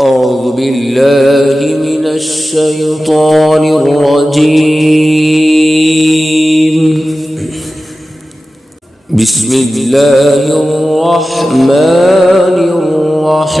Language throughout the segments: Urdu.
أعوذ بالله من الشيطان الرجيم. بسم الله الرحمن الرحيم.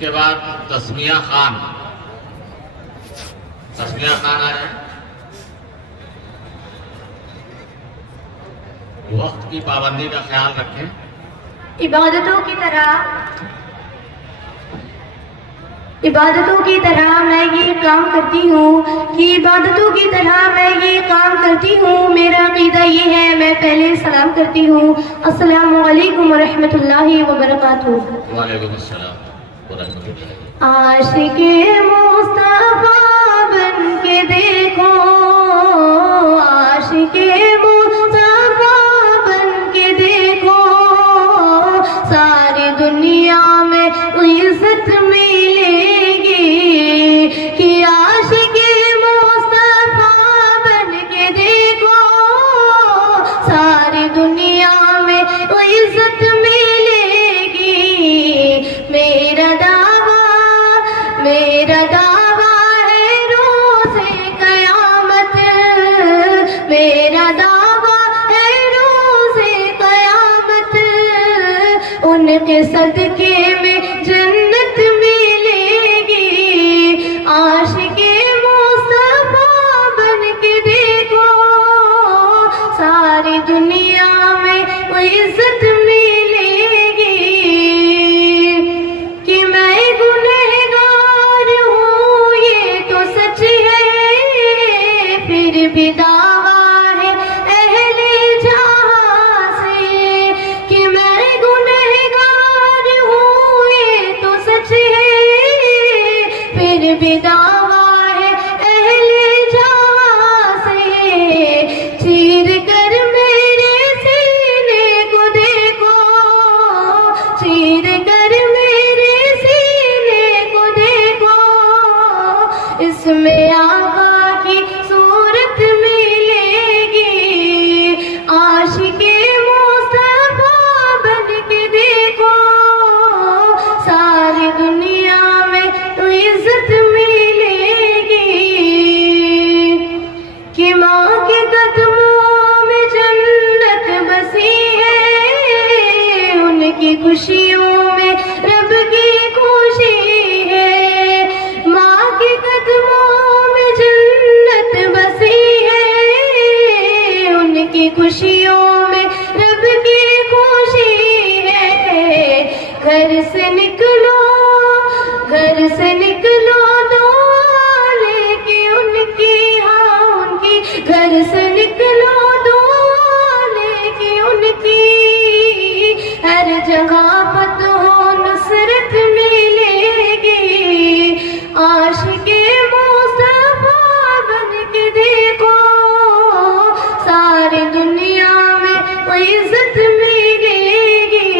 کے بعد تسمیہ خان آ رہا ہے. وقت کی پابندی کا خیال رکھیں. عبادتوں کی طرح میں یہ کام کرتی ہوں میرا عقیدہ یہ ہے. میں پہلے سلام کرتی ہوں. السلام علیکم ورحمۃ اللہ وبرکاتہ. وعلیکم السلام ورحمۃ اللہ. عاشق مصطفیٰ بن کے دیکھو, عاشق مصطفیٰ بن کے دیکھو, ساری دنیا میں عزت ملے گی. کہ عاشق مصطفیٰ بن کے دیکھو, ساری دنیا میں عزت ملے گی. میرا دعویٰ ہے روز قیامت, میرا دعویٰ ہے روز قیامت. ان کے صدقے میں جنت ملے گی. عاشق مصطفیٰ بن کے دیکھو, ساری دنیا میں عزت ملے گی. کہ میں گنہگار ہوں یہ تو سچ ہے, پھر بھی دعویٰ ہے اہل جہاں سے. کہ میں گنہگار ہوں یہ تو سچ ہے, پھر بھی دعویٰ ہے اہل جہاں سے. چیر کر میرے سینے کو دیکھو, چیر کر میرے سینے کو دیکھو, اس میں آقا کی صورت ملے گی. عاشق مصطفیٰ بن کے دیکھو, ساری دنیا میں عزت ملے گی. کہ ماں کے قدموں میں جنت بسی ہے, ان کی خوشیوں میں رب کی خوشی ہے. ماں کے قدموں میں جنت بسی ہے, ان کی خوشیوں میں رب کی خوشی ہے. گھر سے نکلو دعا لے کے ان کی, گھر سے نکلو دعا لے کے ان کی. ہر جگہ فتح و نصرت ملے گی. عاشق مصطفیٰ بن کے دیکھو, ساری دنیا میں عزت ملے گی.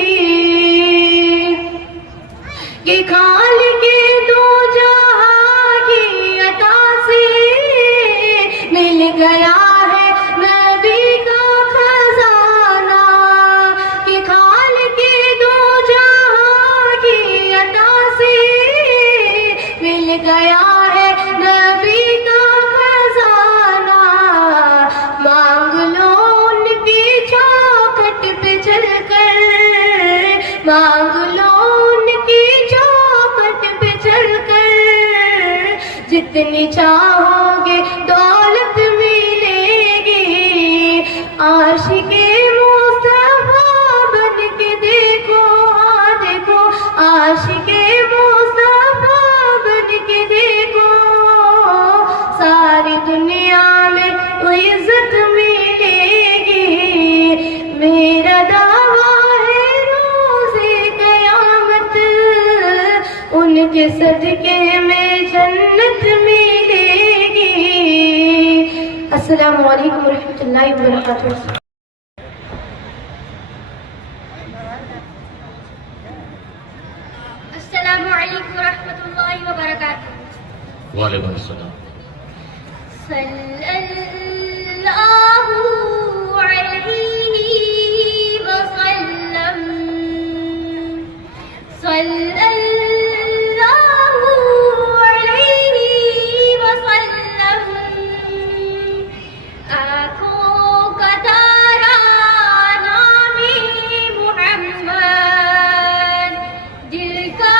کہ خالق دو جہاں کی عطا سے مل گیا ہے نبی کا خزانہ. کہ خالق دو جہاں کی عطا سے مل گیا ہے نبی کا خزانہ. مانگ لو ان کی چوکھٹ پہ چل کر, مانگ لو ان کی چوکھٹ پہ چل کر, جتنی چاہو گے دولت ملے گی. عاشق مصطفیٰ بن کے دیکھو, دیکھو عاشق مصطفیٰ بن کے دیکھو, ساری دنیا میں عزت ملے گی. میرا دعویٰ ہے روز قیامت, ان کے صدقے میں جنت ملے گی. السلام علیکم ورحمۃ اللہ وبرکاتہ. السلام علیکم ورحمۃ اللہ وبرکاتہ. وعلیکم السلام. صلی اللہ علیہ وسلم, صلی اللہ علیہ وسلم. آنکھوں کا تارا نام محمد, دل کا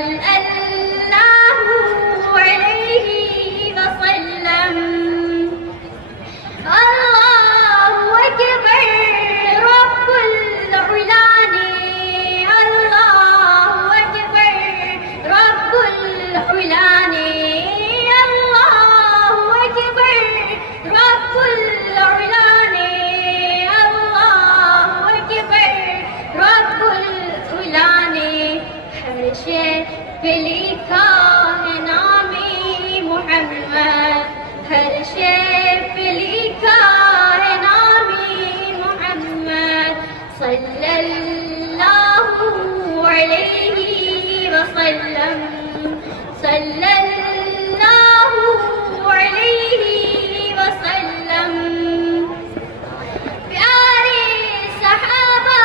الله عليه وسلم الله أكبر رب العلان الله أكبر رب العلان الله أكبر رب العلان الله أكبر رب العلان ہر شے پہ لکھا ہے نام محمد ہر شے پہ لکھا ہے نام محمد صلی اللہ علیہ وسلم صلی اللہ علیہ وسلم پیارے صحابہ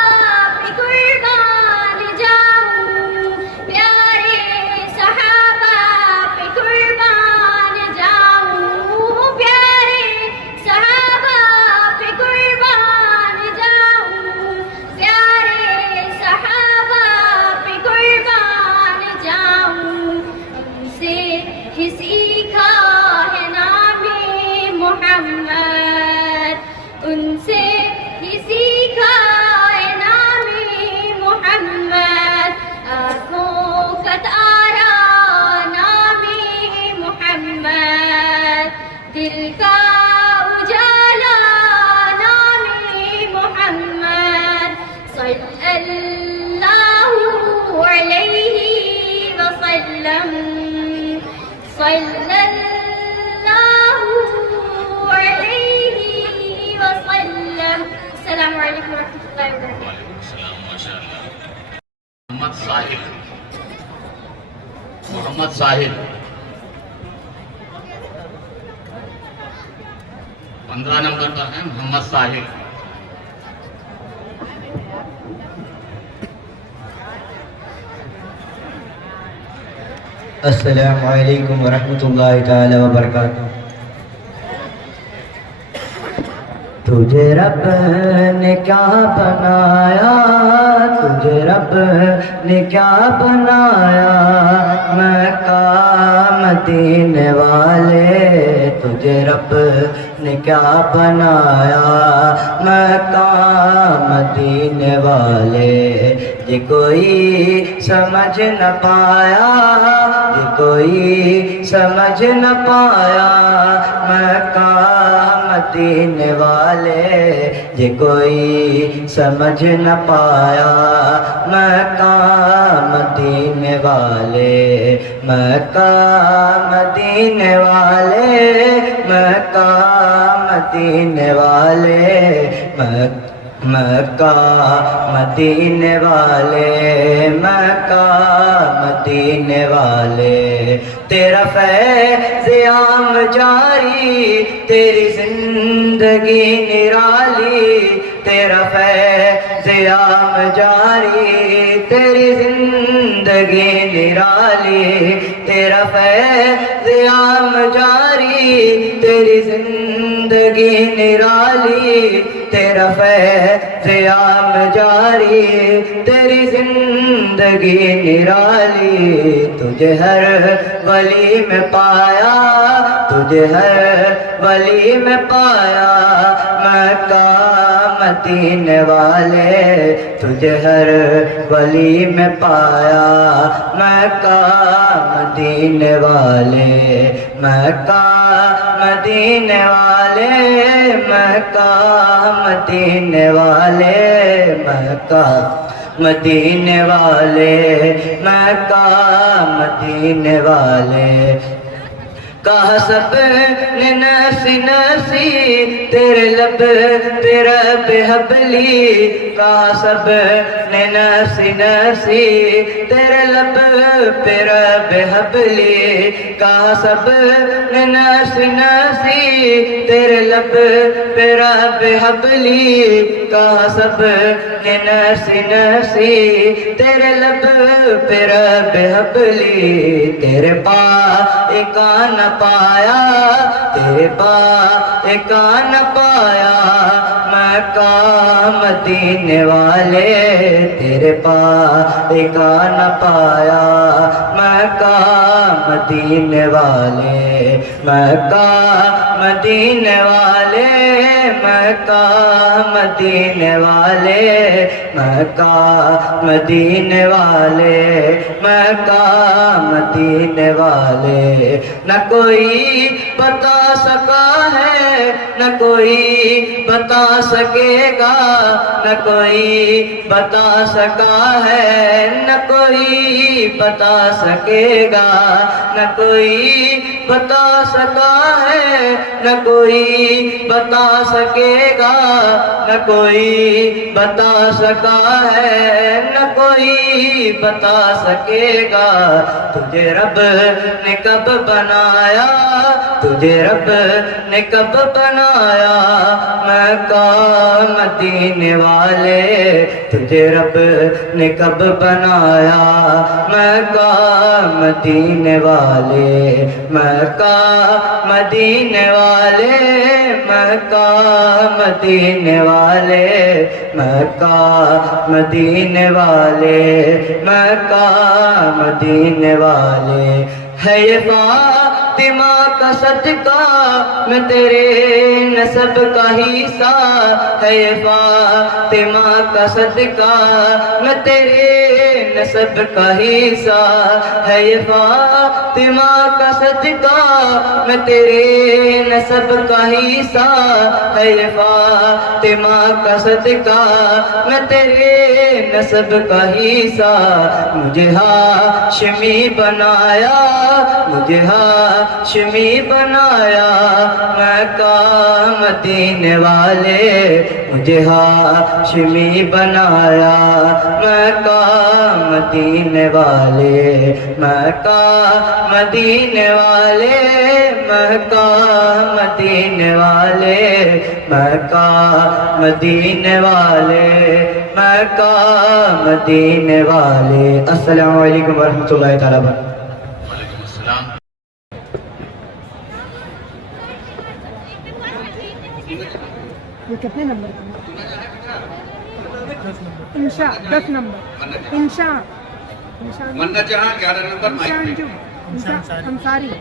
پہ قربان جاؤں پیارے صحابہ پہ قربان جاؤں پیارے صحابہ پہ قربان جاؤں پیارے صحابہ پہ قربان جاؤں ان سے ہی سیکھا ہے نام محمد ان سے ہی سیکھا ہے نام محمد آنکھوں کا تارا نام محمد دل کا اجالا نام محمد صلی اللہ علیہ وسلم صلی اللہ علیہ وسلم السلام علیکم ورحمۃ اللہ وبرکاتہ وعلیکم السلام ماشاء اللہ محمد ساحل 15 نمبر پر ہے محمد ساحل السلام علیکم ورحمۃ اللہ تعالی وبرکاتہ تجھے رب نے کیا بنایا تجھے رب نے کیا بنایا مکہ مدینے والے تجھے رب نے کیا بنایا مکہ مدینے والے یہ کوئی سمجھ نہ پایا یہ کوئی سمجھ نہ پایا مکہ مدینے والے یہ کوئی سمجھ نہ پایا مکہ مدینے والے مکہ مدینے والے مکہ مدینے والے مکہ مدینے والے مکہ مدینے والے تیرا فیض عام جاری تیری زندگی نرالی تیرا فیض عام جاری تیری زندگی نرالی تیرا فیض عام جاری تیری زندگی نرالی تیرا فیض عام جاری تیری زندگی نرالی تجھے ہر ولی میں پایا تجھے ہر ولی میں پایا مکہ مدینے والے تجھے ہر ولی میں پایا مکہ مدینے والے مکہ مدینے والے مکہ مدینے والے مکہ مدینے والے مکہ مدینے والے کہا سب نے نفسی نفسی تیرے لب پہ رب حبلی کہا سب نے نفسی نفسی تیرے لب پہ رب حبلی کہا سب نے نفسی نفسی تیرے لب پہ رب حبلی کہا سب نے نفسی نفسی تیرے لب پہ رب حبلی تیرے پاک نہ پایا تیرے پاک نہ پایا مکہ مدینے والے تیرے پاس کا نہ پایا مکہ مدینے والے مکہ مدینے والے مکہ مدینے والے مکہ مدینے والے مکہ مدینے والے نہ کوئی بتا سکا ہے نہ کوئی بتا سکے گا نہ کوئی بتا سکا ہے نہ کوئی بتا سکے گا نہ کوئی بتا سکا ہے نہ کوئی بتا سکے گا نہ کوئی بتا سکا ہے نہ کوئی بتا سکے گا تجھے رب نے کب بنایا تجھے رب نے کب بنایا مکہ مدینے والے تجھے رب نے کب بنایا مکہ مدینے والے مکہ مدینے والے مکہ مدینے والے مکہ مدینے والے مکہ مدینے والے ہے یہ فاطمہ کا صدقہ میں تیرے نسب کا حصہ ہے یہ فاطمہ کا صدقہ میں تیرے نسب کا حصہ ہے یہ فاطمہ کا صدقہ میں تیرے نسب کا حصہ ہے یہ فاطمہ کا صدقہ میں تیرے نسب کا حصہ مجھے ہاشمی بنایا مجھے ہاشمی بنایا مکہ مدینے والے مجھے ہاشمی بنایا مکہ مدینے والے مکہ مدینے والے مکہ مدینے والے مکہ مدینے والے مکہ مدینے والے السلام علیکم ورحمۃ اللہ تعالیٰ وبرکاتہ وعلیکم السلام. یہ کتنے نمبر کا انشاء 10 نمبر انشاء منت جہاں 11 نمبر مائک پہ. انصاری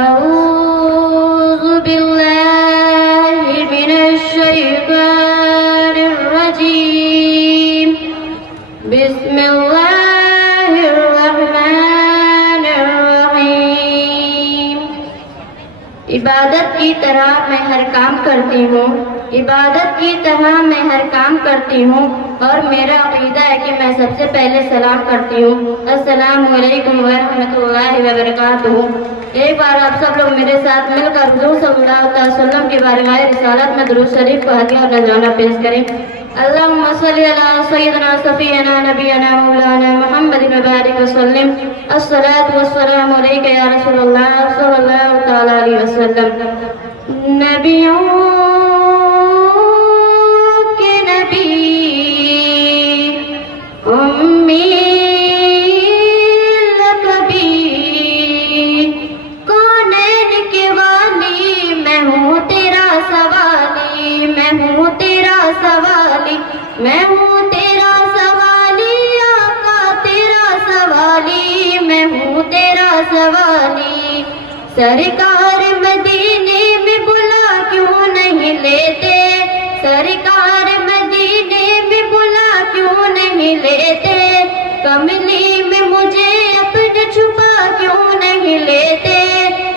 أعوذ بالله من الشيطان الرجيم بسم الله الرحمن الرحيم عبادت کی طرح میں ہر کام کرتی ہوں عبادت کی طرح میں ہر کام کرتی ہوں اور میرا عقیدہ ہے کہ میں سب سے پہلے سلام کرتی ہوں السلام علیکم ورحمۃ اللہ وبرکاتہ. ایک بار آپ سب لوگ میرے ساتھ مل کر حضور صلی اللہ علیہ وسلم کی بارگاہ رسالت میں درود شریف کو ہدیہ اور نذرانہ پیش کریں. اللہم صلی علی سیدنا صفینا نبینا مولانا محمد وبارک وسلم الصلاۃ والسلام علیک یا رسول اللہ صلی اللہ تعالی علیہ وسلم. نبیوں کے نبی امی میں ہوں تیرا سوالی آقا تیرا سوالی میں ہوں تیرا سوالی. سرکار مدینے میں بلا کیوں نہیں لیتے سرکار مدینے میں بلا کیوں نہیں لیتے کملی میں مجھے اپنے چھپا کیوں نہیں لیتے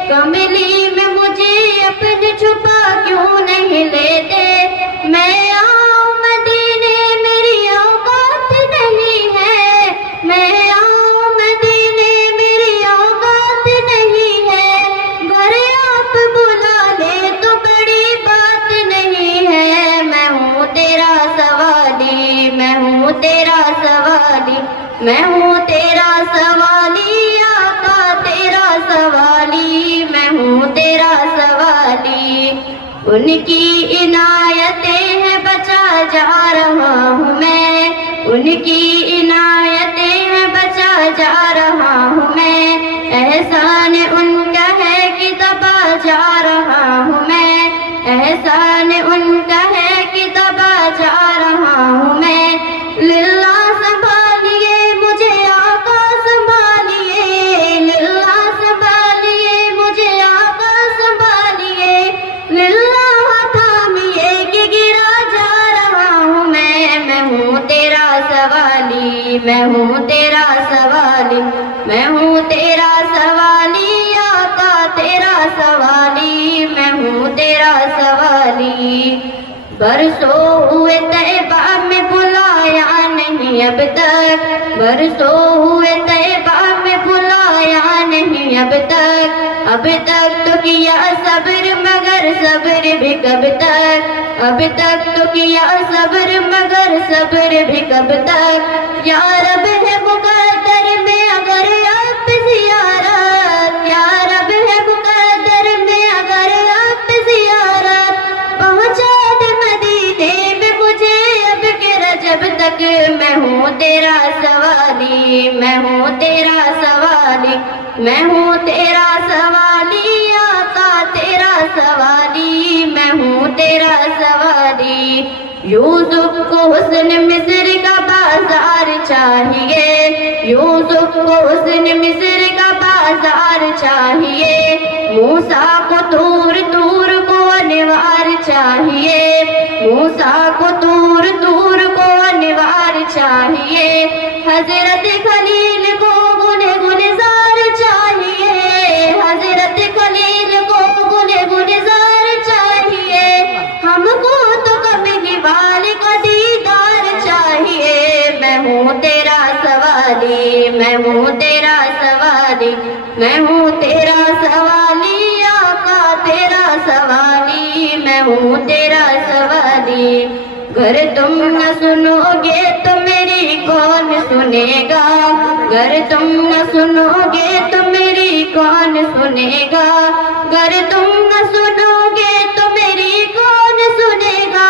کملی میں مجھے اپنے چھپا کیوں نہیں لیتے. میں آؤں مدینے میری اوقات نہیں ہے میں آؤں مدینے میری اوقات نہیں ہے گھر آپ بلا لے تو بڑی بات نہیں ہے. میں ہوں تیرا سوالی میں ہوں تیرا سوالی میں ہوں تیرا سوالی آقا تیرا سوالی میں ہوں تیرا سوالی. ان کی عنایتیں ہیں بچا جا رہا ہوں میں ان کی عنایتیں ہیں بچا جا رہا ہوں میں، احسان ان کا ہے کہ دبا جا رہا ہوں میں، احسان ان کا ہے کہ دبا جا رہا ہوں میں، للہ سنبھالیے مجھے آقا سنبھالیے، للہ سنبھالیے مجھے آقا سنبھالیے، للہ تھامیے کہ گرا جا رہا ہوں میں ہوں تیرا سوالی، میں ہوں تیرا سوالی، میں ہوں تیرا سوالی آقا تیرا سوالی، میں ہوں تیرا سوالی۔ برسوں ہوئے طیبہ میں بلایا نہیں اب تک، برسوں ہوئے طیبہ میں بلایا نہیں اب تک تو کیا صبر مگر صبر بھی کب تک، اب تک تو کیا صبر مگر صبر بھی کب تک، یا رب ہے مقدر میں اگر آپ زیارت، یا رب ہے مقدر میں اگر آپ زیارت، پہنچا دے مدینے میں مجھے اب کے رجب تک، میں ہوں تیرا سوالی، میں ہوں تیرا سوالی، میں ہوں تیرا سوالی آقا تیرا سوالی، میں ہوں تیرا سوالی۔ یوسف کو حسن مصر کا بازار چاہیے، یوسف کو حسن مصر کا بازار چاہیے، موسیٰ کو طور کو انوار چاہیے، موسیٰ کو طور کو انوار چاہیے، حضرت خلیل کو گلزار چاہیے، حضرت خلیل کو گلزار چاہیے، ہم کو تو کملی والے کا دیدار چاہیے، میں ہوں تیرا سوالی، میں ہوں تیرا سوالی، میں ہوں تیرا سوالی آقا تیرا سوالی، میں ہوں تیرا سوالی۔ گر تم نہ سنو گے تو میری کون سنے گا، گر تم نہ سنو گے تو میری کون سنے گا، گر تم نہ سنو گے تو میری کون سنے گا،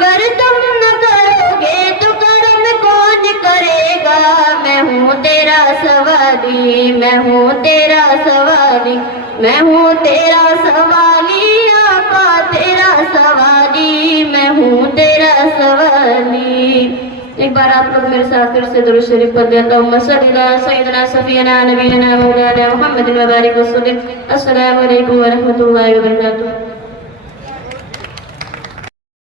گر تم نہ کرو گے تو کرم کون کرے گا، میں ہوں تیرا سوالی، میں ہوں تیرا سوالی، میں ہوں تیرا سوالی آقا تیرا سوالی، میں ہوں تیرا سوالی۔ ایک بار آپ لوگ میرے ساتھ پھر سے درود شریف پڑھ دیں، اللہم صلی علی سیدنا صفینا نبینا مولانا محمد و بارک وسلم۔ السلام علیکم ورحمۃ اللہ وبرکاتہ۔